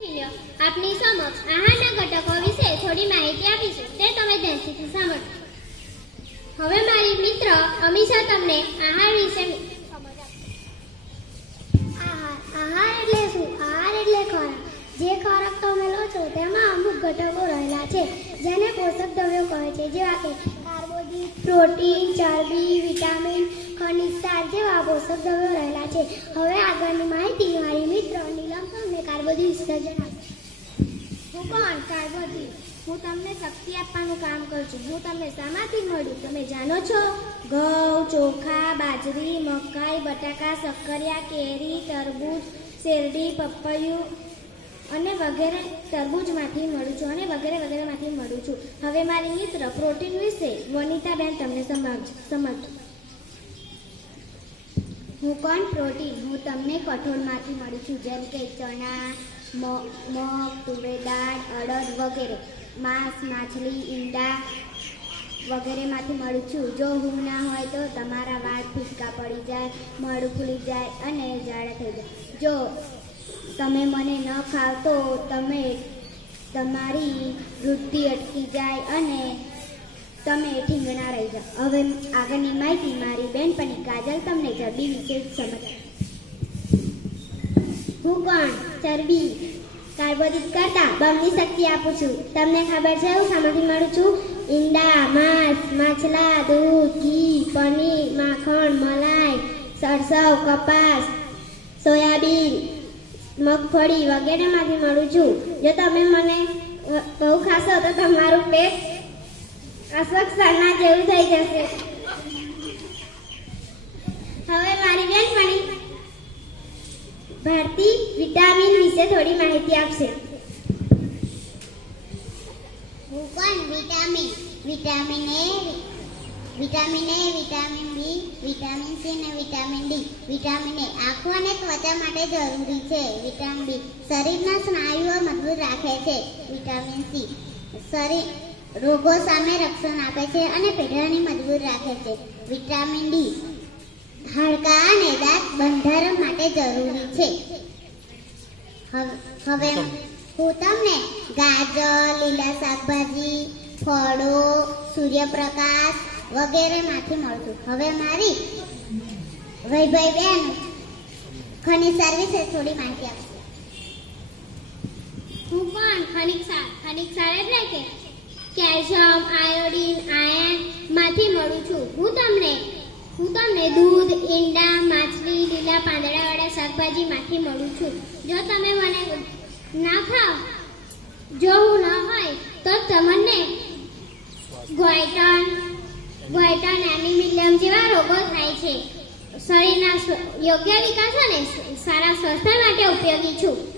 આપની સમક્ષ આહારના ઘટકો વિશે થોડી માહિતી આપીશું તે તમે ધ્યાનથી સાંભળો. હવે મારી મિત્ર અમીષા તમને આહાર વિશે આહાર એટલે શું? આહાર એટલે ખોરાક. જે ખોરાક તમે લો છો, તેમાં અમુક ઘટકો રહેલા છે, જેને પોષક દ્રવ્યો કહે છે. જેવા કે પ્રોટીન ચરબી, વિટામિન, ખનિજ સાર જેવા પોષક દ્રવ્યો રહેલા છે. હવે આગળની માહિતી મારી મિત્ર નીલમ તમને કાર્બોદિત વિસર્જન આપશે. હું કોણ? કાર્બોદિત. હું તમને શક્તિ આપવાનું કામ કરું છું. હું તમને શામાંથી મળ્યું તમે જાણો છો? ઘઉં, ચોખા, બાજરી, મકાઈ, બટાકા શક્કરિયા કેરી, તરબૂચ, શેરડી, પપૈયું અને વગેરે તરબૂચમાંથી મળું છું અને વગેરે વગેરેમાંથી મળું છું. હવે મારી મિત્ર પ્રોટીન વિશે વનિતાબેન તમને સમજ હું કોણ પ્રોટીન? હું તમને કઠોળમાંથી મળું છું, જેમ કે ચણા મગ, તુવેર દાળ, અડદ વગેરે, માંસ, માછલી, ઈંડા વગેરેમાંથી મળું છું. જો હું ના હોય તો તમારા વાળ ફૂસકા પડી જાય, મોઢું ફૂલી જાય અને જાડા થઈ જાય. જો તમે મને ન ખાવ તો તમે તમારી વૃદ્ધિ અટકી જાય અને તમે ઠીંગણા રહી જાઓ. હવે આગળની માહિતી મારી બેનપણી કાજલ તમને ચરબી વિશે સમજ આપશે. હું કોણ ચરબી કાર્બોદિત કરતા બમની શક્તિ આપું છું. તમને ખબર છે, હું સામગ્રી મળું છું. ઈંડા, માંસ, માછલા, દૂધ, ઘી, પનીર, માખણ, મલાઈ, સરસવ, કપાસ, સોયાબીન મગફળી વગેરેમાંથી મળું છું. જો તમે મને બહુ ખાશો તો તમારું પેટ અસ્વસ્થના જેવું થઈ જશે. હવે મારી બેનપણી ભારતી વિટામિન વિશે થોડી માહિતી આપશે. પણ vitamin vitamin A vitamin A vitamin B vitamin C અને વિટામિન ડી. વિટામિન એ આંખો અને ત્વચા માટે જરૂરી છે. વિટામિન બી શરીરના સ્નાયુઓ મજબૂત રાખે છે. વિટામિન સી શરીર રોગો સામે રક્ષણ આપે છે અને પેઢાની મજબૂત રાખે છે. વિટામિન ડી હાડકા અને દાંત બંધારણ માટે જરૂરી છે. હવે- હું તમને ગાજર લીલા શાકભાજી ફળો સૂર્યપ્રકાશ વગેરેમાંથી મળતું. હવે મારી વૈભાઈ બેન ખનિજ વિશે થોડી માહિતી આપશે. હું પણ ખનિજ સાર ખનિજ સાર એટલે કે કેલ્શિયમ, આયોડિન આયર્નમાંથી મળું છું. હું તમને હું તમને દૂધ, ઈંડા, માછલી, લીલા પાંદડાવાળા શાકભાજીમાંથી મળું છું. જો તમે મને ના ખાવ, જો હું ન હોય તો તમને ગોયટન ગોયટન એનિમિલિયમ જેવા રોગો થાય છે. શરીરના યોગ્ય વિકાસ અને સારા સ્વાસ્થ્ય માટે ઉપયોગી છું.